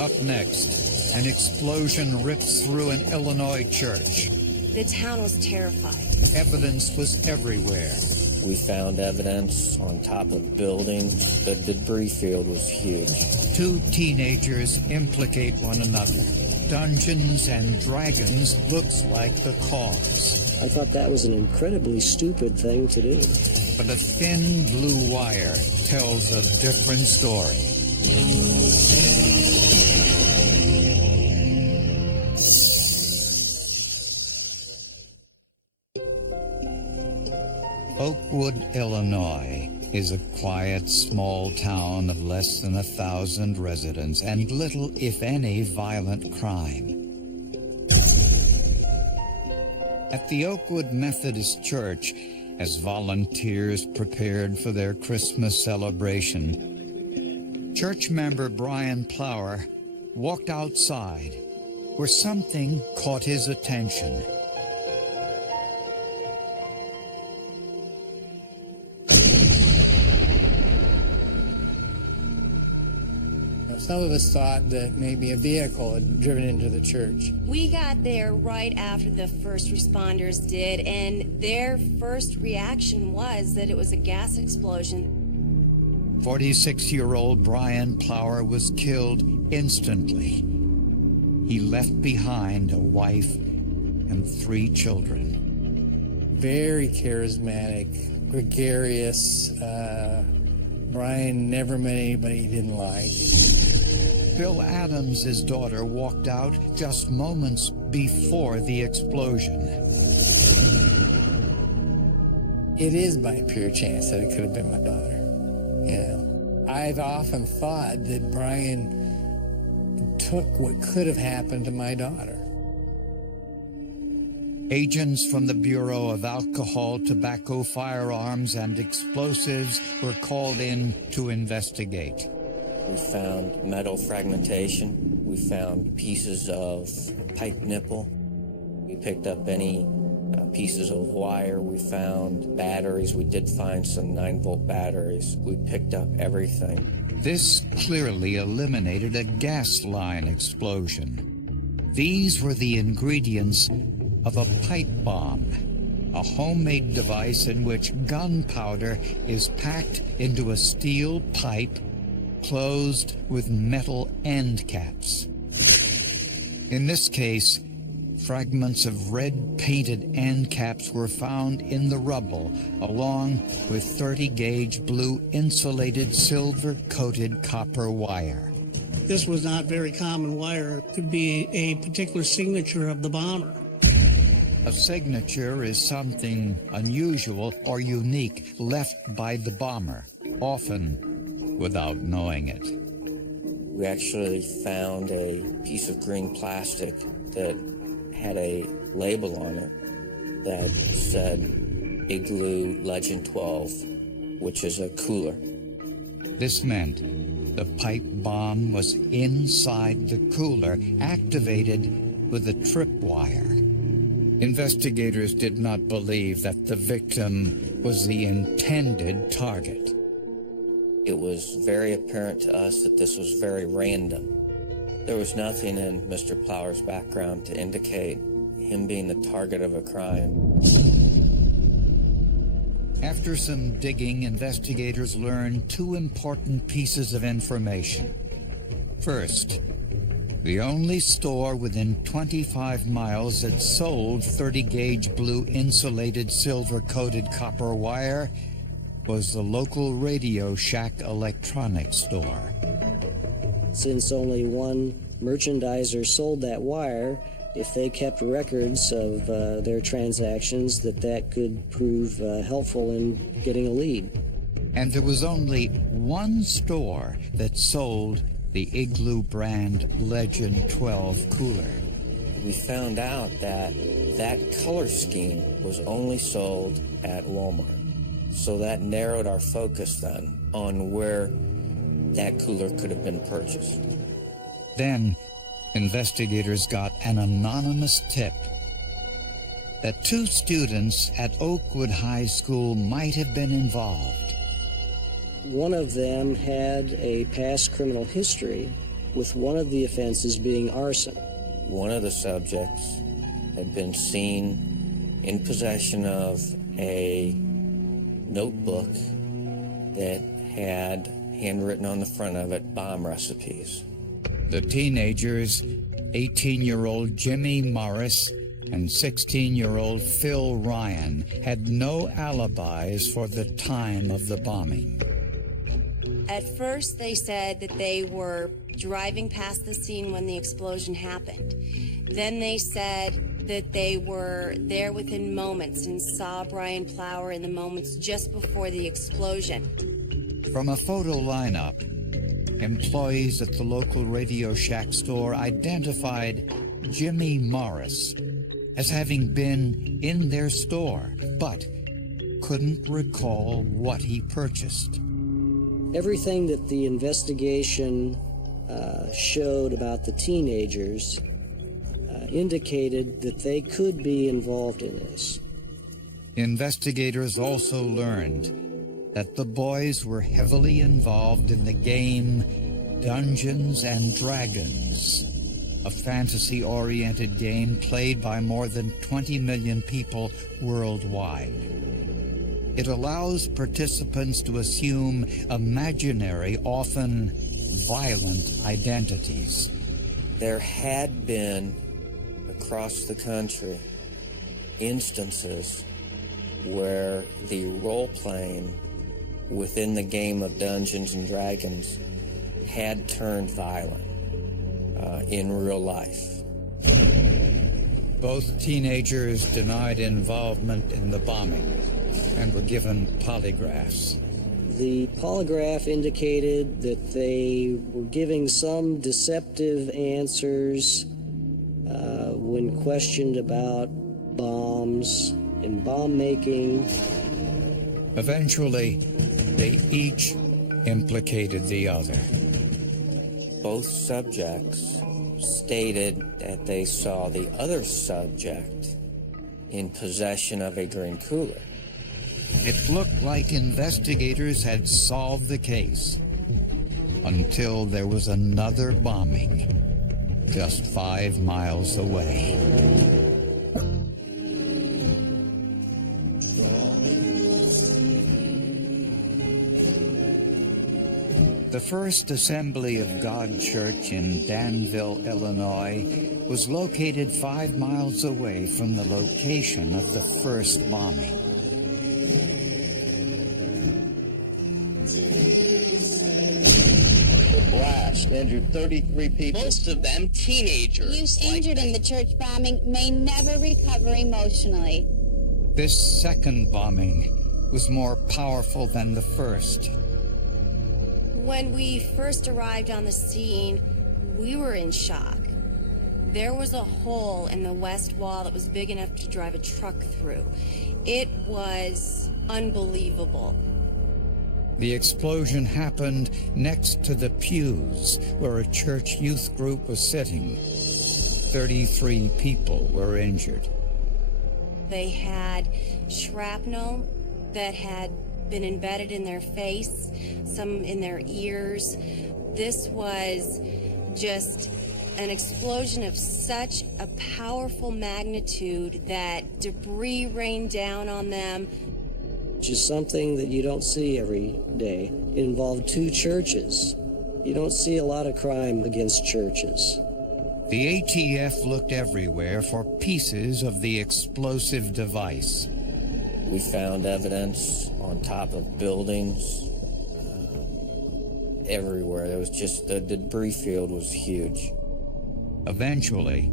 Up next, an explosion rips through an Illinois church. The town was terrified. Evidence was everywhere. We found evidence on top of buildings. The debris field was huge. Two teenagers implicate one another. Dungeons and Dragons looks like the cause. I thought that was an incredibly stupid thing to do. But a thin blue wire tells a different story. Oakwood, Illinois is a quiet, small town of less than 1,000 residents and little, if any, violent crime. At the Oakwood Methodist Church, as volunteers prepared for their Christmas celebration, church member Brian Plower walked outside where something caught his attention. Some of us thought that maybe a vehicle had driven into the church. We got there right after the first responders did, and their first reaction was that it was a gas explosion. 46-year-old Brian Plower was killed instantly. He left behind a wife and 3 children. Very charismatic, gregarious. Brian never met anybody he didn't like. Bill Adams, his daughter, walked out just moments before the explosion. It is by pure chance that it could have been my daughter. You know, I've often thought that Brian took what could have happened to my daughter. Agents from the Bureau of Alcohol, Tobacco, Firearms, and Explosives were called in to investigate. We found metal fragmentation. We found pieces of pipe nipple. We picked up any pieces of wire. We found batteries. We did find some 9-volt batteries. We picked up everything. This clearly eliminated a gas line explosion. These were the ingredients of a pipe bomb, a homemade device in which gunpowder is packed into a steel pipe closed with metal end caps. In this case, fragments of red-painted end caps were found in the rubble, along with 30-gauge blue insulated silver-coated copper wire. This was not very common wire. It could be a particular signature of the bomber. A signature is something unusual or unique left by the bomber, often without knowing it. We actually found a piece of green plastic that had a label on it that said Igloo Legend 12, which is a cooler. This meant the pipe bomb was inside the cooler, activated with a tripwire. Investigators did not believe that the victim was the intended target. It was very apparent to us that this was very random. There was nothing in Mr. Plower's background to indicate him being the target of a crime. After some digging, investigators learned 2 important pieces of information. First, the only store within 25 miles that sold 30-gauge blue insulated silver-coated copper wire was the local Radio Shack electronics store. Since only one merchandiser sold that wire, if they kept records of their transactions, that could prove helpful in getting a lead. And there was only one store that sold the Igloo brand Legend 12 cooler. We found out that that color scheme was only sold at Walmart. So that narrowed our focus then on where that cooler could have been purchased. Then, investigators got an anonymous tip that 2 students at Oakwood High School might have been involved. One of them had a past criminal history, with one of the offenses being arson. One of the subjects had been seen in possession of a notebook that had handwritten on the front of it bomb recipes. The teenagers, 18-year-old Jimmy Morris and 16-year-old Phil Ryan, had no alibis for the time of the bombing. At first, they said that they were driving past the scene when the explosion happened. Then they said that they were there within moments and saw Brian Plower in the moments just before the explosion. From a photo lineup, employees at the local Radio Shack store identified Jimmy Morris as having been in their store, but couldn't recall what he purchased. Everything that the investigation showed about the teenagers indicated that they could be involved in this. Investigators also learned that the boys were heavily involved in the game Dungeons and Dragons, a fantasy-oriented game played by more than 20 million people worldwide. It allows participants to assume imaginary, often violent identities. There had been, across the country, instances where the role-playing within the game of Dungeons and Dragons had turned violent in real life. Both teenagers denied involvement in the bombing and were given polygraphs. The polygraph indicated that they were giving some deceptive answers when questioned about bombs and bomb making. Eventually, they each implicated the other. Both subjects stated that they saw the other subject in possession of a green cooler. It looked like investigators had solved the case until there was another bombing just 5 miles away. The First Assembly of God Church in Danville, Illinois, was located 5 miles away from the location of the first bombing. The blast injured 33 people. Most of them teenagers. Youth injured in the church bombing may never recover emotionally. This second bombing was more powerful than the first. When we first arrived on the scene, we were in shock. There was a hole in the west wall that was big enough to drive a truck through. It was unbelievable. The explosion happened next to the pews where a church youth group was sitting. 33 people were injured. They had shrapnel that had been embedded in their face, some in their ears. This was just an explosion of such a powerful magnitude that debris rained down on them. Which is something that you don't see every day. It involved 2 churches. You don't see a lot of crime against churches. The ATF looked everywhere for pieces of the explosive device. We found evidence on top of buildings, everywhere. There was just, the debris field was huge. Eventually,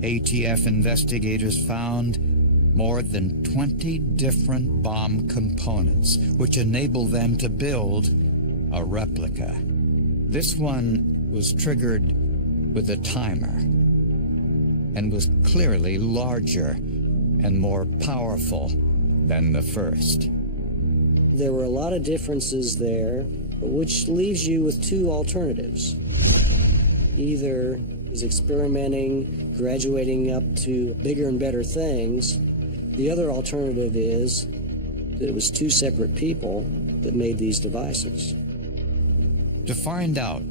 ATF investigators found more than 20 different bomb components, which enabled them to build a replica. This one was triggered with a timer and was clearly larger and more powerful than the first. There were a lot of differences there, which leaves you with 2 alternatives. Either he's experimenting, graduating up to bigger and better things. The other alternative is that it was 2 separate people that made these devices. To find out,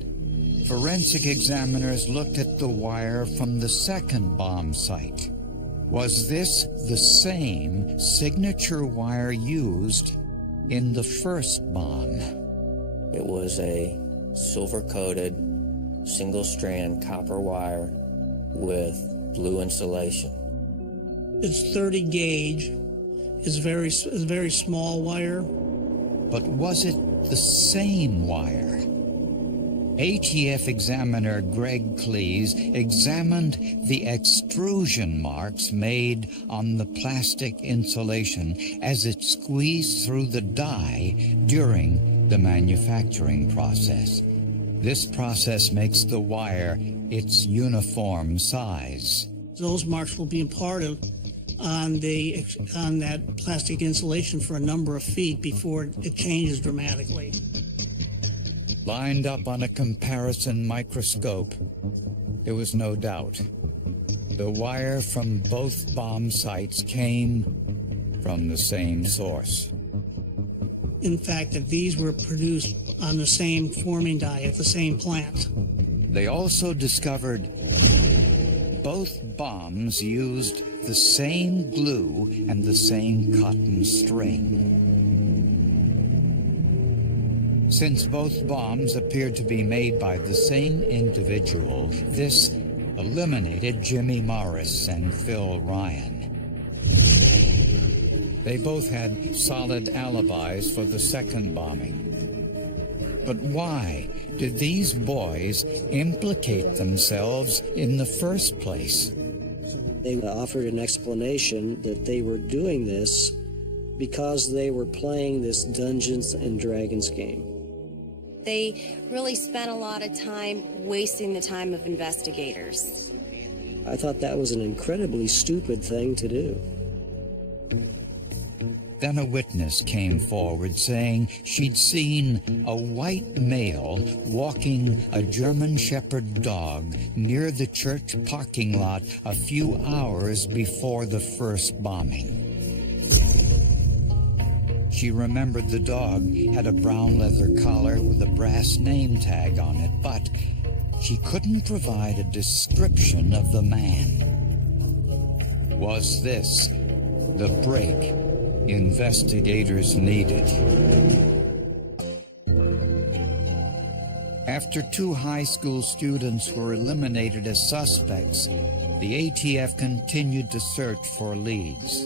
Forensic examiners looked at the wire from the second bomb site. Was this the same signature wire used in the first bomb? It was a silver-coated, single-strand copper wire with blue insulation. It's 30 gauge. It's a very small wire. But was it the same wire? ATF examiner Greg Cleese examined the extrusion marks made on the plastic insulation as it squeezed through the die during the manufacturing process. This process makes the wire its uniform size. Those marks will be imparted on that plastic insulation for a number of feet before it changes dramatically. Lined up on a comparison microscope, there was no doubt. The wire from both bomb sites came from the same source. In fact, that these were produced on the same forming die at the same plant. They also discovered both bombs used the same glue and the same cotton string. Since both bombs appeared to be made by the same individual, this eliminated Jimmy Morris and Phil Ryan. They both had solid alibis for the second bombing. But why did these boys implicate themselves in the first place? They offered an explanation that they were doing this because they were playing this Dungeons and Dragons game. They really spent a lot of time wasting the time of investigators. I thought that was an incredibly stupid thing to do. Then a witness came forward saying she'd seen a white male walking a German Shepherd dog near the church parking lot a few hours before the first bombing. She remembered the dog had a brown leather collar with a brass name tag on it, but she couldn't provide a description of the man. Was this the break investigators needed? After 2 high school students were eliminated as suspects, the ATF continued to search for leads.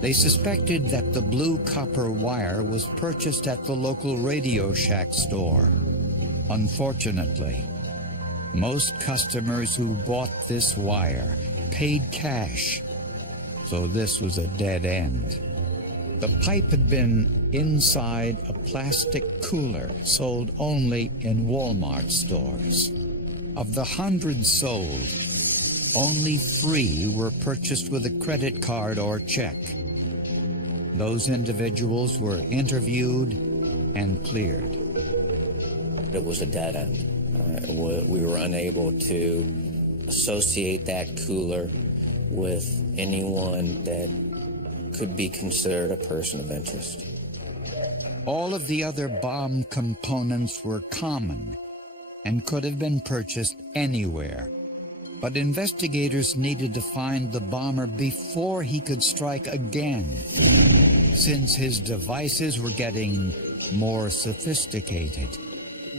They suspected that the blue copper wire was purchased at the local Radio Shack store. Unfortunately, most customers who bought this wire paid cash, so this was a dead end. The pipe had been inside a plastic cooler sold only in Walmart stores. Of the 100 sold, only 3 were purchased with a credit card or check. Those individuals were interviewed and cleared. It was a dead end. We were unable to associate that cooler with anyone that could be considered a person of interest. All of the other bomb components were common and could have been purchased anywhere. But investigators needed to find the bomber before he could strike again, since his devices were getting more sophisticated.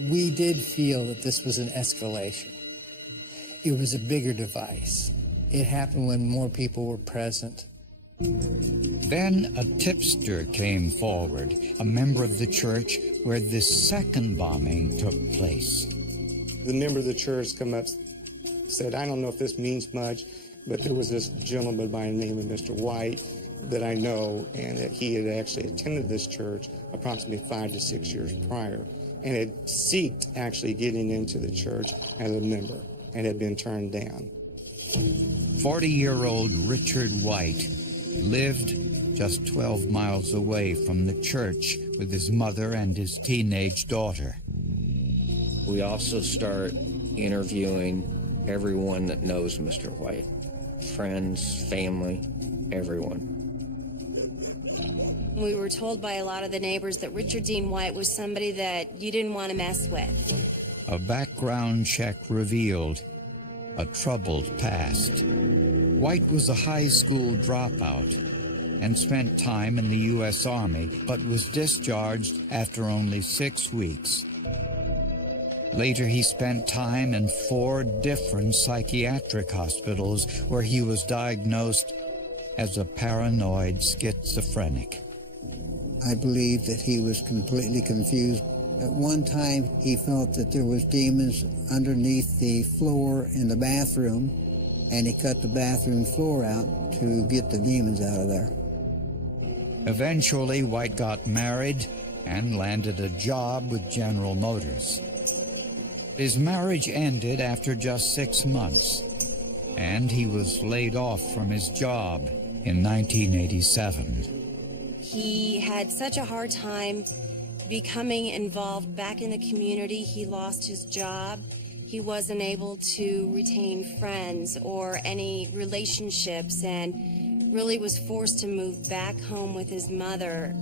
We did feel that this was an escalation. It was a bigger device. It happened when more people were present. Then a tipster came forward, a member of the church where this second bombing took place. The member of the church come up, said, I don't know if this means much, but there was this gentleman by the name of Mr. White that I know, and that he had actually attended this church approximately 5 to 6 years prior, and had sought actually getting into the church as a member, and had been turned down. 40-year-old Richard White lived just 12 miles away from the church with his mother and his teenage daughter. We also start interviewing everyone that knows Mr. White. Friends, family, everyone. We were told by a lot of the neighbors that Richard Dean White was somebody that you didn't want to mess with. A background check revealed a troubled past. White was a high school dropout and spent time in the U.S. Army, but was discharged after only 6 weeks. Later, he spent time in 4 different psychiatric hospitals where he was diagnosed as a paranoid schizophrenic. I believe that he was completely confused. At one time, he felt that there was demons underneath the floor in the bathroom, and he cut the bathroom floor out to get the demons out of there. Eventually, White got married and landed a job with General Motors. His marriage ended after just 6 months, and he was laid off from his job in 1987. He had such a hard time becoming involved back in the community. He lost his job. He wasn't able to retain friends or any relationships, and really was forced to move back home with his mother.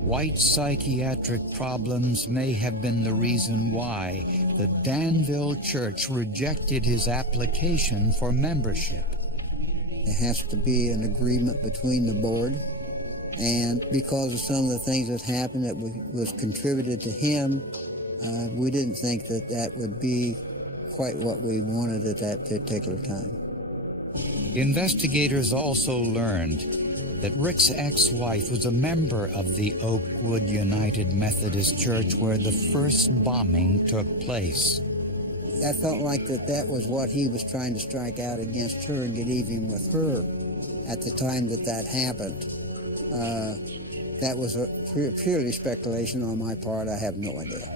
White's psychiatric problems may have been the reason why the Danville Church rejected his application for membership. There has to be an agreement between the board, and because of some of the things that happened that was contributed to him, we didn't think that that would be quite what we wanted at that particular time. Investigators also learned that Rick's ex-wife was a member of the Oakwood United Methodist Church where the first bombing took place. I felt like that was what he was trying to strike out against her and get even with her at the time that happened. That was purely speculation on my part. I have no idea.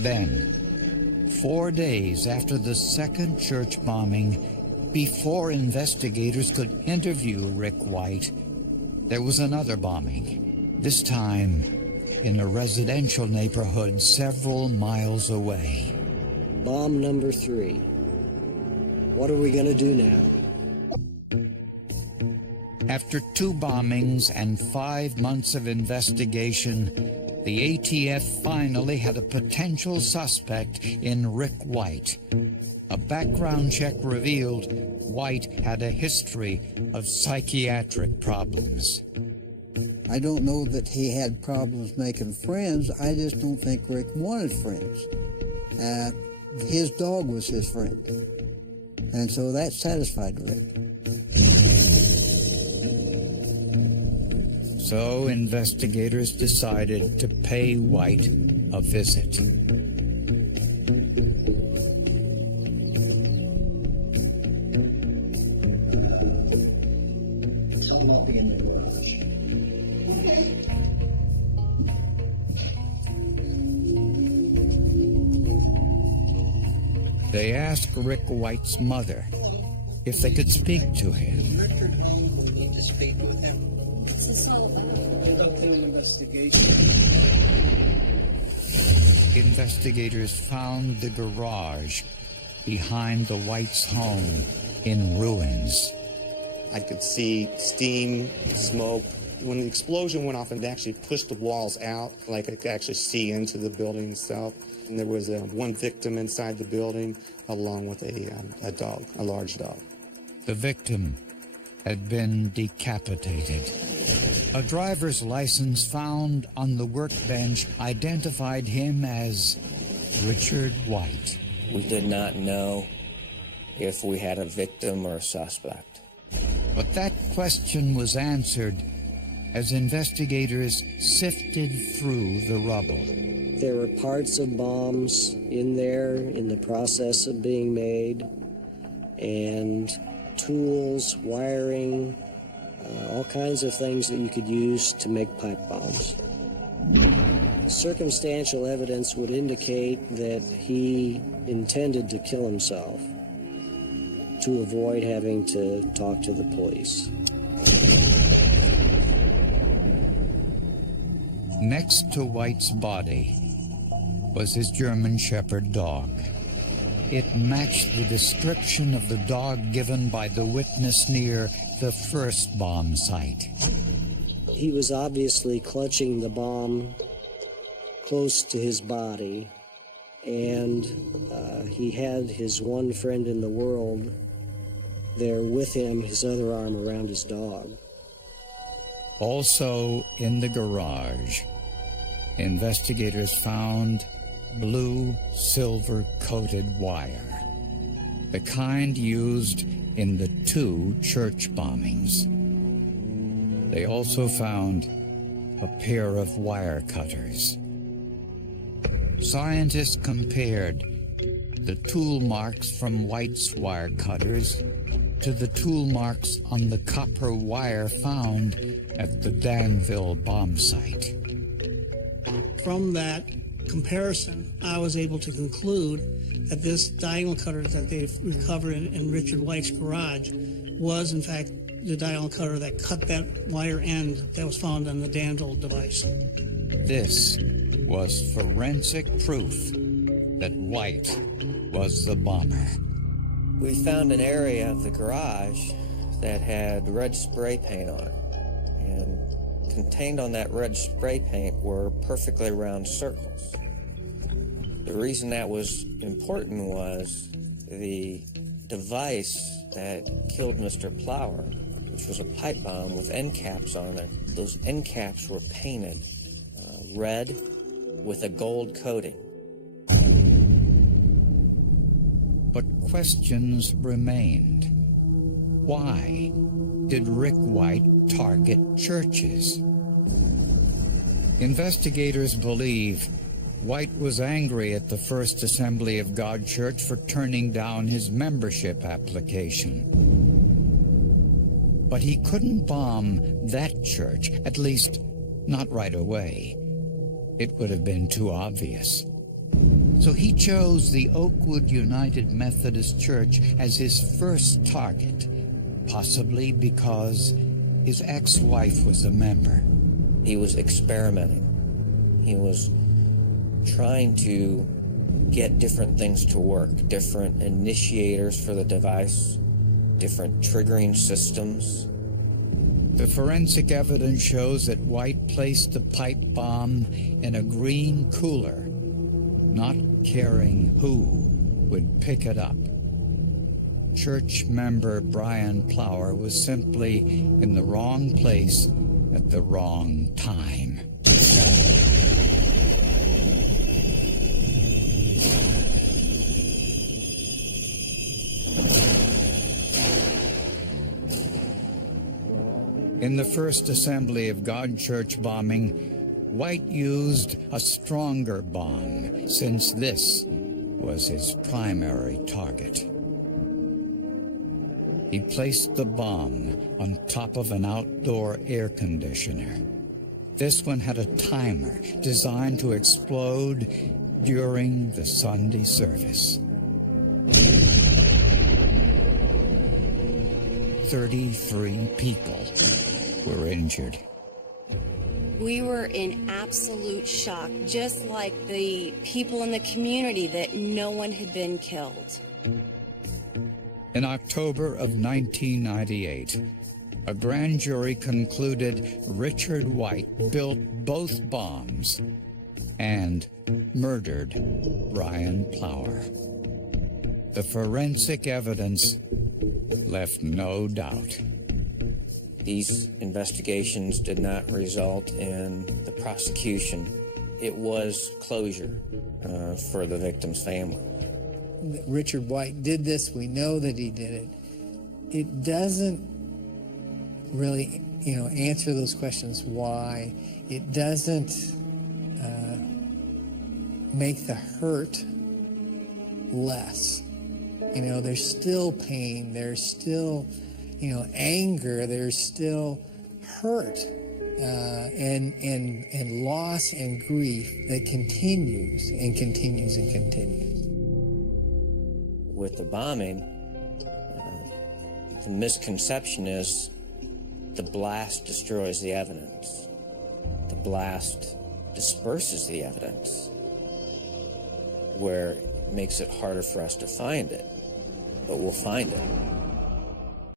Then, 4 days after the second church bombing, before investigators could interview Rick White, there was another bombing, this time in a residential neighborhood several miles away. Bomb number 3. What are we going to do now? After 2 bombings and 5 months of investigation, the ATF finally had a potential suspect in Rick White. A background check revealed White had a history of psychiatric problems. I don't know that he had problems making friends. I just don't think Rick wanted friends. His dog was his friend. And so that satisfied Rick. So investigators decided to pay White a visit. I'll be in the garage. They asked Rick White's mother if they could speak to him. Richard home, we need to speak with him. Conducting an investigation. Investigators found the garage behind the White's home in ruins. I could see steam, smoke. When the explosion went off, it actually pushed the walls out, like I could actually see into the building itself. And there was one victim inside the building, along with a dog, a large dog. The victim had been decapitated. A driver's license found on the workbench identified him as Richard White. We did not know if we had a victim or a suspect. But that question was answered as investigators sifted through the rubble. There were parts of bombs in there in the process of being made, and tools, wiring, all kinds of things that you could use to make pipe bombs. Circumstantial evidence would indicate that he intended to kill himself to avoid having to talk to the police. Next to White's body was his German Shepherd dog. It matched the description of the dog given by the witness near the first bomb site. He was obviously clutching the bomb close to his body, and he had his one friend in the world there with him, his other arm around his dog. Also in the garage, investigators found blue silver-coated wire, the kind used in the 2 church bombings. They also found a pair of wire cutters. Scientists compared the tool marks from White's wire cutters to the tool marks on the copper wire found at the Danville bomb site. From that comparison, I was able to conclude that this diagonal cutter that they've recovered in Richard White's garage was, in fact, the diagonal cutter that cut that wire end that was found on the Danville device. This was forensic proof that White was the bomber. We found an area of the garage that had red spray paint on it, and contained on that red spray paint were perfectly round circles. The reason that was important was the device that killed Mr. Plower, which was a pipe bomb with end caps on it. Those end caps were painted red with a gold coating. But questions remained. Why did Rick White target churches? Investigators believe White was angry at the First Assembly of God Church for turning down his membership application. But he couldn't bomb that church, at least not right away. It would have been too obvious. So he chose the Oakwood United Methodist Church as his first target, possibly because his ex-wife was a member. He was experimenting. He was trying to get different things to work, different initiators for the device, different triggering systems. The forensic evidence shows that White placed the pipe bomb in a green cooler, not caring who would pick it up. Church member Brian Plower was simply in the wrong place at the wrong time. In the First Assembly of God Church bombing, White used a stronger bomb, since this was his primary target. He placed the bomb on top of an outdoor air conditioner. This one had a timer designed to explode during the Sunday service. 33 people were injured. We were in absolute shock, just like the people in the community, that no one had been killed. In October of 1998, a grand jury concluded Richard White built both bombs and murdered Brian Plower. The forensic evidence left no doubt. These investigations did not result in the prosecution. It was closure for the victim's family. Richard White did this. We know that he did it. It doesn't really, answer those questions why. It doesn't make the hurt less. There's still pain. There's still, anger. There's still hurt and loss and grief that continues and continues and continues. With the bombing, the misconception is the blast destroys the evidence. The blast disperses the evidence, where it makes it harder for us to find it, but we'll find it.